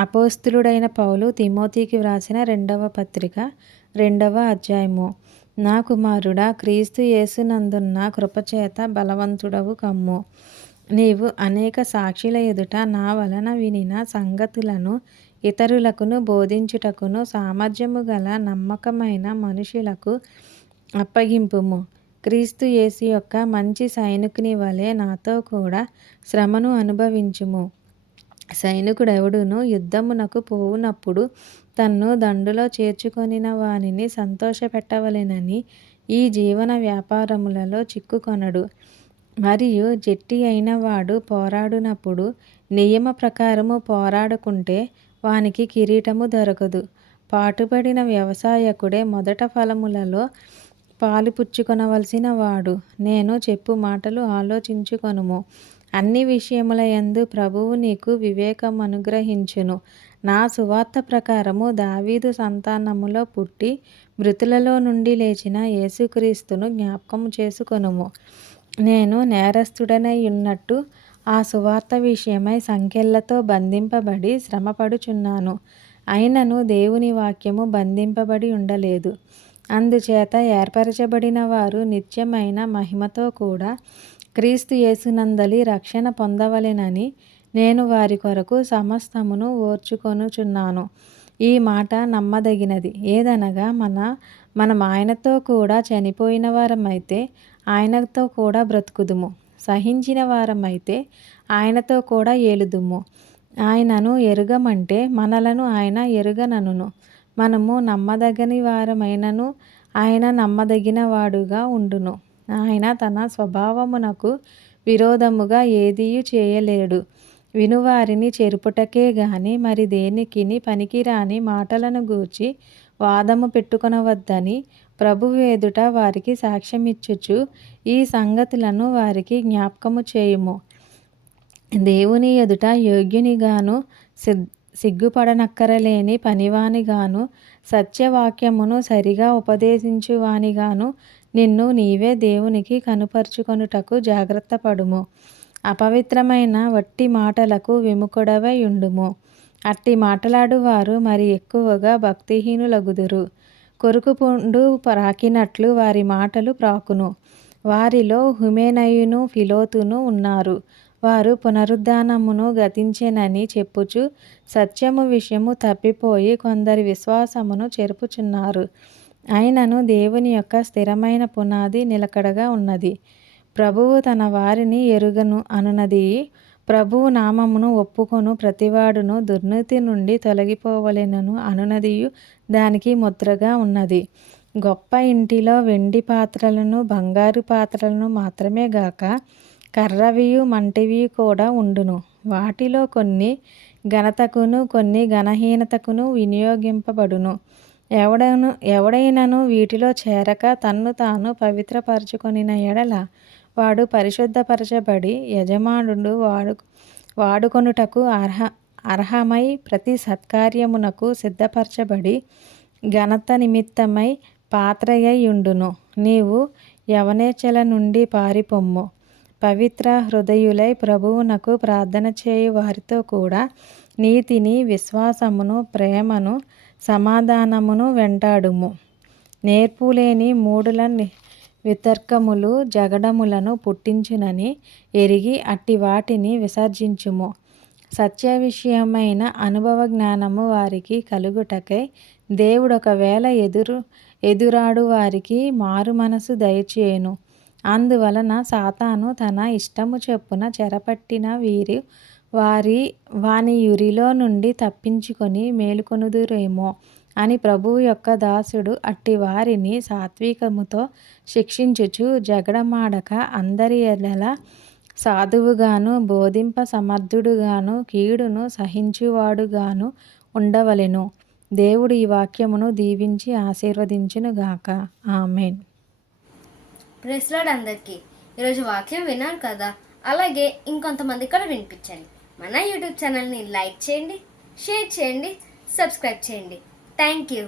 అపోస్తలుడైన పౌలు తిమోతికి వ్రాసిన 2వ పత్రిక 2వ అధ్యాయము. నా కుమారుడా, క్రీస్తు యేసునందున్న కృపచేత బలవంతుడవు కమ్ము. నీవు అనేక సాక్షుల ఎదుట నా వలన వినిన సంగతులను ఇతరులకును బోధించుటకును సామర్థ్యము గల నమ్మకమైన మనుషులకు అప్పగింపుము. క్రీస్తు యేసు యొక్క మంచి సైనికుని వలె నాతో కూడా శ్రమను అనుభవించుము. సైనికుడెవడును యుద్ధమునకు పోవునప్పుడు తన్ను దండులో చేర్చుకొనిన వానిని సంతోషపెట్టవలెనని ఈ జీవన వ్యాపారములలో చిక్కుకొనడు. మరియు జట్టి అయిన వాడు పోరాడునప్పుడు నియమ ప్రకారము పోరాడుకుంటే వానికి కిరీటము దొరకదు. పాటుపడిన వ్యవసాయకుడే మొదట ఫలములలో పాలుపుచ్చుకొనవలసిన వాడు. నేను చెప్పు మాటలు ఆలోచించుకొనుము. అన్ని విషయముల యందు ప్రభువు నీకు వివేకము అనుగ్రహించును. నా సువార్త ప్రకారము దావీదు సంతానములో పుట్టి మృతులలో నుండి లేచిన యేసుక్రీస్తును జ్ఞాపకము చేసుకొనుము. నేను నేరస్తుడనై ఉన్నట్టు ఆ సువార్త విషయమై సంకెళ్లతో బంధింపబడి శ్రమపడుచున్నాను. అయినను దేవుని వాక్యము బంధింపబడి ఉండలేదు. అందుచేత ఏర్పరచబడిన వారు నిత్యమైన మహిమతో కూడా క్రీస్తు యేసునందలి రక్షణ పొందవలెనని నేను వారి కొరకు సమస్తమును ఓర్చుకొనుచున్నాను. ఈ మాట నమ్మదగినది. ఏదనగా మనం ఆయనతో కూడా చనిపోయిన వారమైతే ఆయనతో కూడా బ్రతుకుదుము. సహించిన వారమైతే ఆయనతో కూడా ఏలుదుము. ఆయనను ఎరుగమంటే మనలను ఆయన ఎరుగననును. మనము నమ్మదగని వారమైనను ఆయన నమ్మదగిన వాడుగా ఉండును. ఆయన తన స్వభావమునకు విరోధముగా ఏదియూ చేయలేడు. వినువారిని చెరుపుటకే గాని మరి దేనికిని పనికిరాని మాటలను గూర్చి వాదము పెట్టుకొనవద్దని ప్రభువు ఎదుట వారికి సాక్ష్యమిచ్చుచు ఈ సంగతులను వారికి జ్ఞాపకము చేయుము. దేవుని ఎదుట యోగ్యునిగాను సిగ్గుపడనక్కరలేని పనివానిగాను సత్యవాక్యమును సరిగా ఉపదేశించువానిగాను నిన్ను నీవే దేవునికి కనుపరుచుకొనుటకు జాగ్రత్త పడుము. అపవిత్రమైన వట్టి మాటలకు విముఖుడవై ఉండుము. అట్టి మాటలాడువారు మరి ఎక్కువగా భక్తిహీనులగుదురు. కొరుకుపుండు ప్రాకినట్లు వారి మాటలు ప్రాకును. వారిలో హుమెనయును ఫిలోతును ఉన్నారు. వారు పునరుద్ధానమును గతించెనని చెప్పుచు సత్యము విషయము తప్పిపోయి కొందరి విశ్వాసమును చెరుపుచున్నారు. అయినను దేవుని యొక్క స్థిరమైన పునాది నిలకడగా ఉన్నది. ప్రభువు తన వారిని ఎరుగను అనునది ప్రభువు నామమును ఒప్పుకొను ప్రతివాడును దుర్నీతి నుండి తొలగిపోవలెనను అనునదియు దానికి ముద్రగా ఉన్నది. గొప్ప ఇంటిలో వెండి పాత్రలను బంగారు పాత్రలను మాత్రమే గాక కర్రవియు మంటివి కూడా ఉండును. వాటిలో కొన్ని ఘనతకును కొన్ని ఘనహీనతకును వినియోగింపబడును. ఎవడైనను వీటిలో చేరక తన్ను తాను పవిత్రపరచుకొనిన ఎడల వాడు పరిశుద్ధపరచబడి యజమానుడు వాడుకొనుటకు అర్హమై ప్రతి సత్కార్యమునకు సిద్ధపరచబడి ఘనత నిమిత్తమై పాత్రయై ఉండును. నీవు యవనేచ్ఛల నుండి పారిపొమ్ము. పవిత్ర హృదయులై ప్రభువునకు ప్రార్థన చేయు వారితో కూడా నీతిని, విశ్వాసమును, ప్రేమను, సమాధానమును వెంటాడుము. నేర్పులేని మూఢుల వితర్కములు జగడములను పుట్టించునని ఎరిగి అట్టి వాటిని విసర్జించుము. సత్య విషయమైన అనుభవ జ్ఞానము వారికి కలుగుటకై దేవుడొకవేళ ఎదురాడు వారికి మారు మనసు దయచేయును. అందువలన సాతాను తన ఇష్టము చొప్పున చెరపట్టిన వాని యురిలో నుండి తప్పించుకొని మేలుకొనుదురేమో అని ప్రభువు యొక్క దాసుడు అట్టి వారిని సాత్వికముతో శిక్షించుచు జగడమాడక అందరి ఎడల సాధువుగాను బోధింప సమర్థుడుగాను కీడును సహించువాడుగాను ఉండవలెను. దేవుడు ఈ వాక్యమును దీవించి ఆశీర్వదించునుగాక. ఆమేన్. ప్రైజ్ లార్డ్ అందరికీ. ఈరోజు వాక్యం విన్నారు కదా, అలాగే ఇంకొంతమంది కూడా వినిపించండి. మన యూట్యూబ్ ఛానల్ని లైక్ చేయండి, షేర్ చేయండి, సబ్స్క్రైబ్ చేయండి. Thank you.